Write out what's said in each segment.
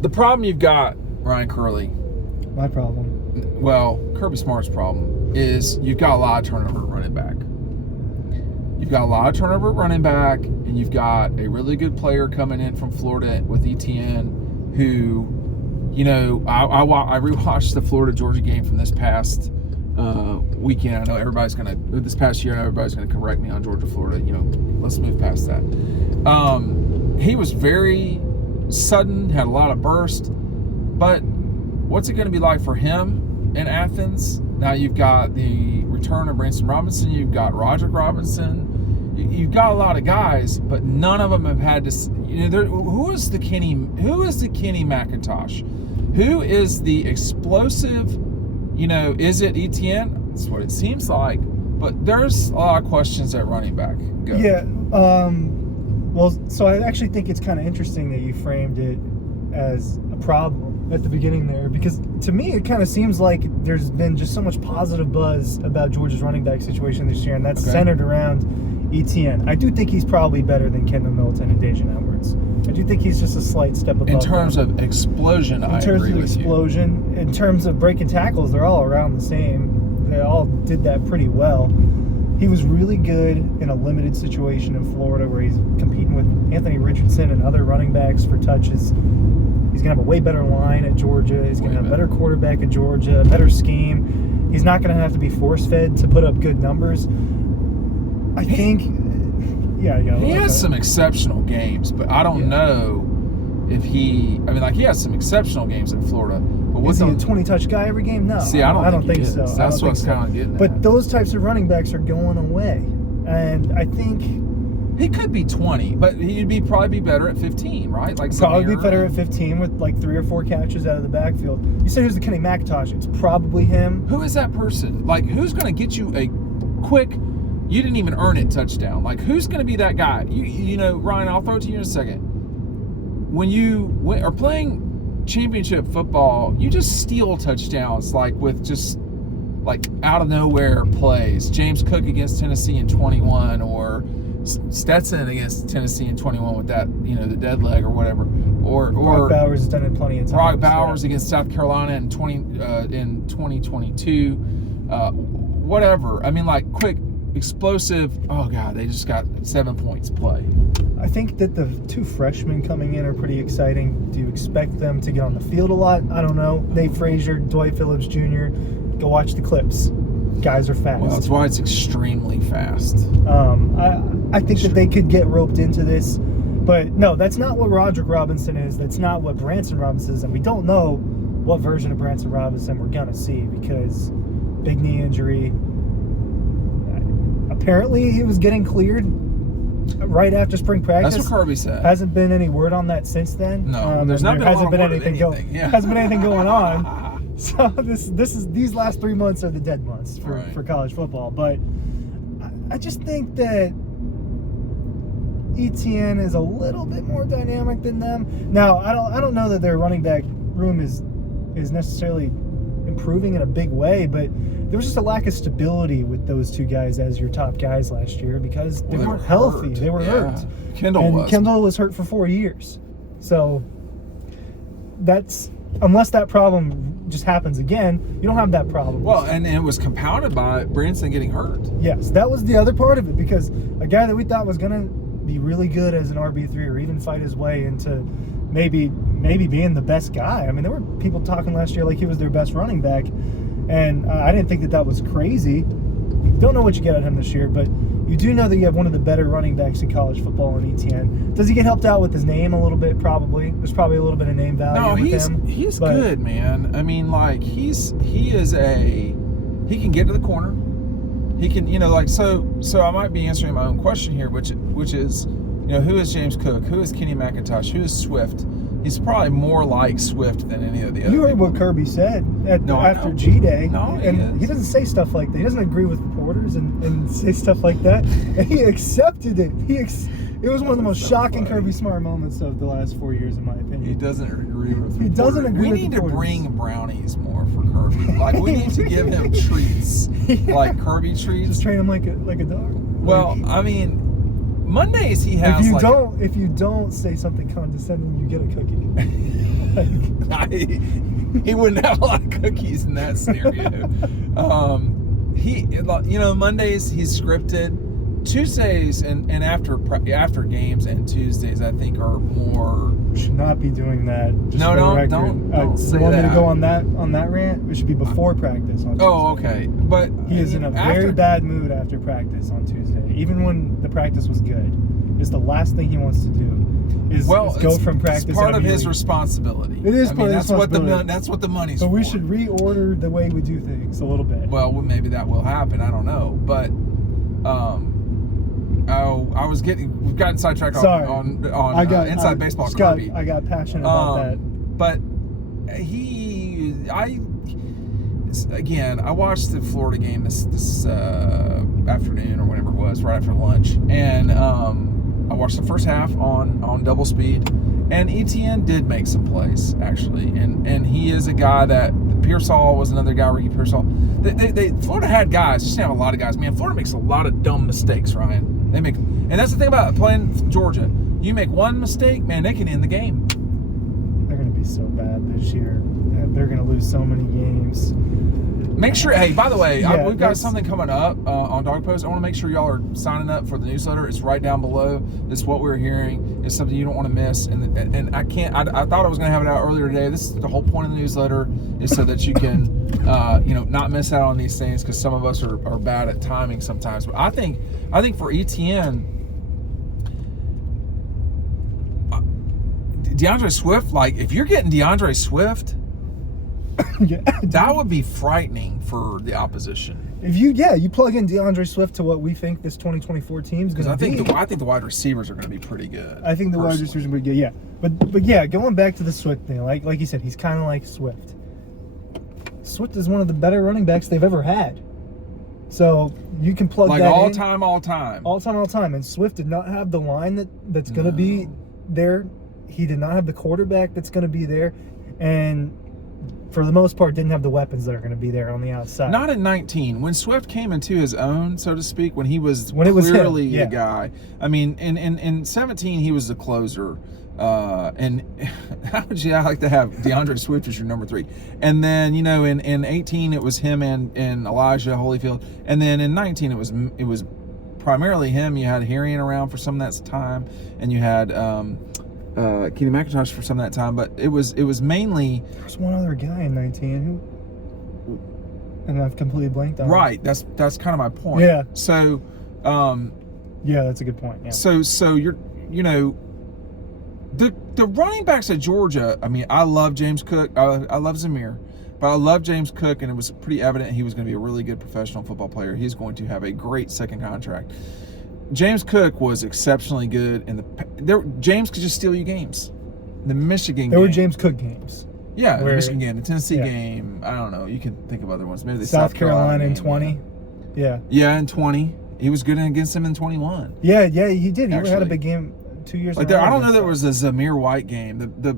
The problem you've got, Ryan Curley, My problem. well, Kirby Smart's problem is you've got a lot of turnover at running back. You've got a lot of turnover at running back, and you've got a really good player coming in from Florida with ETN who, you know, I rewatched the Florida-Georgia game from this past weekend. I know this past year, I know everybody's going to correct me on Georgia-Florida. You know, let's move past that. He was very sudden, had a lot of burst, but what's it going to be like for him in Athens? Now you've got the return of Branson Robinson, you've got Roderick Robinson, you've got a lot of guys, but none of them have had to. You know, who is the Kenny McIntosh? Who is the explosive? You know, is it ETN? That's what it seems like. But there's a lot of questions at running back. Go. Yeah. Well, so I actually think it's kind of interesting that you framed it as a problem at the beginning there, because to me it kind of seems like there's been just so much positive buzz about Georgia's running back situation this year, and that's centered around ETN. I do think he's probably better than Kendall Milton and Dejan Edwards. I do think he's just a slight step above. In terms of explosion, I agree with you. In terms of breaking tackles, they're all around the same. They all did that pretty well. He was really good in a limited situation in Florida where he's competing with Anthony Richardson and other running backs for touches. He's going to have a way better line at Georgia. He's going to have a better quarterback at Georgia, a better scheme. He's not going to have to be force-fed to put up good numbers. I think, he has some exceptional games, but I don't know if he has some exceptional games in Florida. But is he a 20-touch guy every game? No. See, I don't think so. That's what I'm kind of getting at. But those types of running backs are going away. And I think he could be 20, but he'd probably be better at 15, right? Like probably be better at 15 with like 3 or 4 catches out of the backfield. You said who's the Kenny McIntosh? It's probably him. Who is that person? Like, who's going to get you a quick, you didn't even earn it touchdown? Like, who's going to be that guy? You know, Ryan, I'll throw it to you in a second. When you are playing championship football, you just steal touchdowns like with just like out of nowhere plays. James Cook against Tennessee in 21, or Stetson against Tennessee in 21 with that, you know, the dead leg or whatever. Or Brock Bowers has done it plenty of times. Brock Bowers against South Carolina in 2022. Whatever. I mean, like quick, explosive. Oh God, they just got 7 points play. I think that the 2 freshmen coming in are pretty exciting. Do you expect them to get on the field a lot? I don't know. Nate Frazier, Dwight Phillips Jr. Go watch the clips. Guys are fast. Well, that's why it's extremely fast. I think that they could get roped into this. But no, that's not what Roderick Robinson is. That's not what Branson Robinson is. And we don't know what version of Branson Robinson we're going to see because big knee injury. Apparently he was getting cleared right after spring practice. That's what Kirby said. Hasn't been any word on that since then. No, hasn't been anything going on. So these last 3 months are the dead months for college football. But I just think that ETN is a little bit more dynamic than them. Now, I don't know that their running back room is necessarily improving in a big way, but there was just a lack of stability with those 2 guys as your top guys last year because they weren't healthy. They were hurt. Kendall was hurt for 4 years. So that's, unless that problem just happens again, you don't have that problem. Well, and it was compounded by Branson getting hurt. Yes, that was the other part of it, because a guy that we thought was going to be really good as an RB3 or even fight his way into maybe being the best guy. I mean, there were people talking last year like he was their best running back, and I didn't think that was crazy. Don't know what you get at him this year, but you do know that you have one of the better running backs in college football in ETN. Does he get helped out with his name a little bit? Probably. There's probably a little bit of name value with him. He's good, man. I mean, like, he can get to the corner. He can, you know, like, so I might be answering my own question here, which is, you know, who is James Cook? Who is Kenny McIntosh? Who is Swift? He's probably more like Swift than any of the other. You heard what Kirby said after G-Day. No, he doesn't say stuff like that. He doesn't agree with reporters and say stuff like that. And he accepted it. It was one of the most shocking Kirby Smart moments of the last 4 years, in my opinion. He doesn't agree with reporters. He doesn't agree with reporters. We need to bring brownies more for Kirby. Like, we need to give him treats. Like Kirby treats. Just train him like a dog. Well, I mean, Mondays he has if you don't say something condescending, you get a cookie. He wouldn't have a lot of cookies in that scenario. Mondays he's scripted. Tuesdays and after games and Tuesdays I think are more. Should not be doing that. Just no, for the don't record. say you want that. me to go on that rant? It should be before practice on Tuesday. Oh, okay. But he is in a very bad mood after practice on Tuesday. Even when the practice was good, it's the last thing he wants to do is go from practice. It's part of his responsibility. It is part of his responsibility. That's what the money's for. So we should reorder the way we do things a little bit. Well, maybe that will happen. I don't know, but we've gotten sidetracked on Inside Baseball Kirby. I got passionate about that. But I watched the Florida game this afternoon or whenever it was, right after lunch, and I watched the first half on double speed, and ETN did make some plays actually, and he is a guy that Pearsall was another guy, Ricky Pearsall. Florida had guys, just have a lot of guys. Man, Florida makes a lot of dumb mistakes, Ryan. And that's the thing about playing Georgia. You make one mistake, man, they can end the game. They're going to be so bad this year. They're going to lose so many games. Make sure, hey, by the way, we've got something coming up on Dawg Post. I want to make sure y'all are signing up for the newsletter. It's right down below. It's what we're hearing. It's something you don't want to miss. And I thought I was going to have it out earlier today. This is the whole point of the newsletter, is so that you can, not miss out on these things, because some of us are bad at timing sometimes. But I think for ETN, DeAndre Swift, if you're getting DeAndre Swift, yeah, that would be frightening for the opposition. If you plug in DeAndre Swift to what we think this 2024 team's going to be. I think the wide receivers are going to be pretty good. I think the wide receivers are going to be good, yeah. But yeah, going back to the Swift thing, like you said, he's kind of like Swift. Swift is one of the better running backs they've ever had. So you can plug that all in. time. All time. And Swift did not have the line that's going to be there. He did not have the quarterback that's going to be there. And for the most part, didn't have the weapons that are going to be there on the outside. Not in 19. When Swift came into his own, so to speak, when it was clearly the guy. I mean, in 17, he was the closer. And how would you like to have DeAndre Swift as your number 3? And then, in 18, it was him and Elijah Holyfield. And then in 19, it was primarily him. You had Harrion around for some of that time, and you had Kenny McIntosh for some of that time, but it was mainly. There's one other guy in 19 and I've completely blanked on. Right, that's kind of my point. Yeah. So, yeah, that's a good point. Yeah. So you're, the running backs at Georgia. I mean, I love James Cook. I love Zamir, but I love James Cook, and it was pretty evident he was going to be a really good professional football player. He's going to have a great second contract. James Cook was exceptionally good, and James could just steal you games. The Michigan game. There were James Cook games. Yeah, the Michigan game, the Tennessee game. I don't know. You can think of other ones. Maybe the South Carolina in game, 20. Yeah. Yeah, in 20. He was good against him in 21. Yeah, he did. He had a big game 2 years ago. I don't know that it was a Zamir White game. The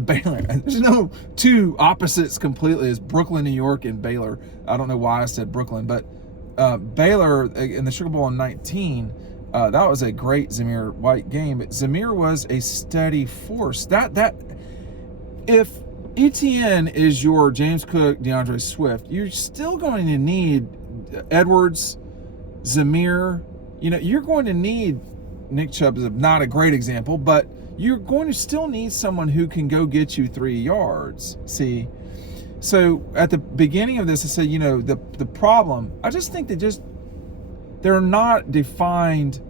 Baylor. There's no two opposites completely. It's Brooklyn, New York, and Baylor. I don't know why I said Brooklyn, but Baylor in the Sugar Bowl in 19, that was a great Zamir White game. But Zamir was a steady force. That if ETN is your James Cook, DeAndre Swift, you're still going to need Edwards, Zamir. You're going to need Nick Chubb is not a great example, but you're going to still need someone who can go get you 3 yards. See. So at the beginning of this, I said, the problem, I just think they're not defined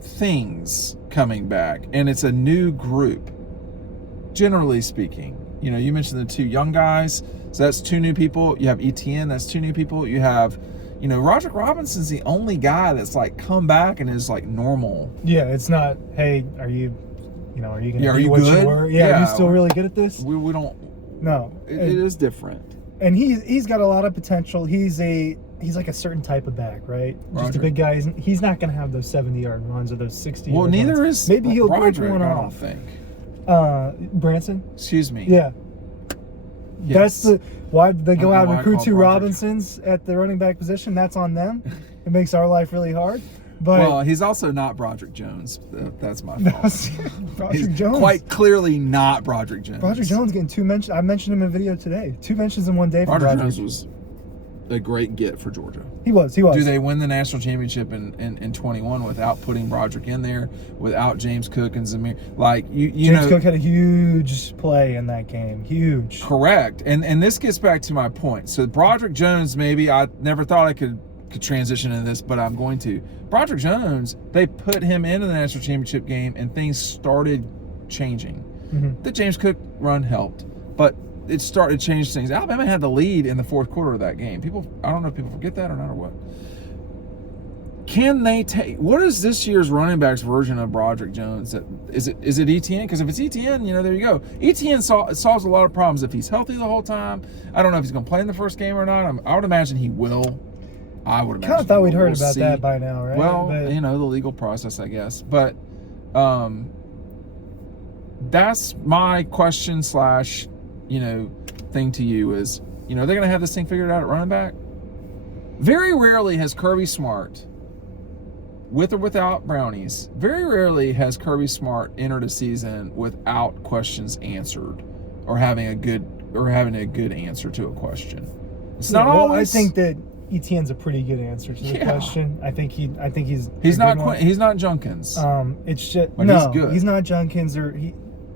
things coming back, and it's a new group, generally speaking. You mentioned the 2 young guys, so that's 2 new people. You have ETN, that's 2 new people. You have, Roderick Robinson's the only guy that's come back and is normal. Yeah, it's not, hey, are you going to be what good? You were? Yeah, are you still really good at this? We don't. No, it is different, and he's got a lot of potential. He's like a certain type of back, right? Roger. Just a big guy. He's not going to have those 70-yard runs or those 60. Well, neither runs. is maybe he'll break one I off. don't think. Branson. Excuse me. Yeah. Yes. That's why did they go out and recruit 2 Broderick Robinsons at the running back position? That's on them. It makes our life really hard. But well, he's also not Broderick Jones. That's my fault. Broderick He's Jones. quite clearly not Broderick Jones. Broderick Jones getting 2 mentions. I mentioned him in a video today. 2 mentions in one day for Broderick Broderick. Jones was a great get for Georgia. He was. Do they win the national championship in 21 without putting Broderick in there, without James Cook and Zamir? Like James Cook had a huge play in that game. Huge. Correct. And this gets back to my point. So Broderick Jones, maybe I never thought I could transition into this, but I'm going to. Broderick Jones, they put him into the national championship game and things started changing. Mm-hmm. The James Cook run helped, but it started to change things. Alabama had the lead in the fourth quarter of that game. I don't know if people forget that or not or what. Can they take, what is this year's running backs version of Broderick Jones? Is it ETN? Because if it's ETN, there you go. ETN solves a lot of problems if he's healthy the whole time. I don't know if he's going to play in the first game or not. I would imagine he will. I would imagine. Kind of thought we'd heard We'll about see. that by now, right? Well, the legal process, I guess. But that's my question / thing to you is, they're going to have this thing figured out at running back. Very rarely has Kirby Smart, with or without brownies, very rarely has Kirby Smart entered a season without questions answered or having a good answer to a question. It's not always. I think that Etienne's a pretty good answer to the question. I think he's not Junkins. It's just but no, he's good. He's not Junkins or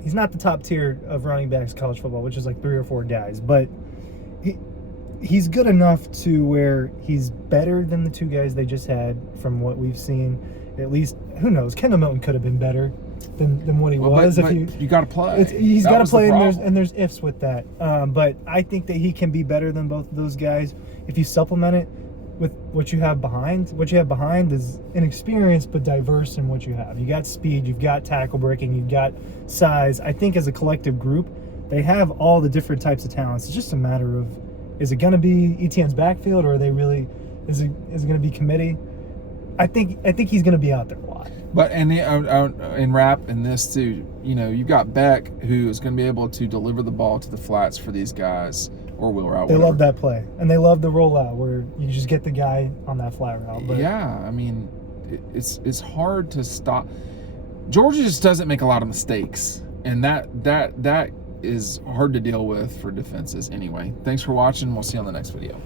he's not the top tier of running backs in college football, which is like 3 or 4 guys, but he's good enough to where he's better than the 2 guys they just had from what we've seen. At least, who knows? Kendall Milton could have been better than what he was. But you got to play. He's got to play, and there's ifs with that. But I think that he can be better than both of those guys if you supplement it with what you have behind. What you have behind is inexperienced but diverse in what you have. You got speed, you've got tackle breaking, you've got size. I think as a collective group, they have all the different types of talents. It's just a matter of, is it going to be Etienne's backfield, or are they really? Is it going to be committee? I think he's going to be out there a lot. But in rap in this too, you've got Beck, who is going to be able to deliver the ball to the flats for these guys, or wheel route. They love that play, and they love the rollout where you just get the guy on that flat route. But yeah, it's hard to stop. Georgia just doesn't make a lot of mistakes, and that is hard to deal with for defenses. Anyway, thanks for watching. We'll see you on the next video.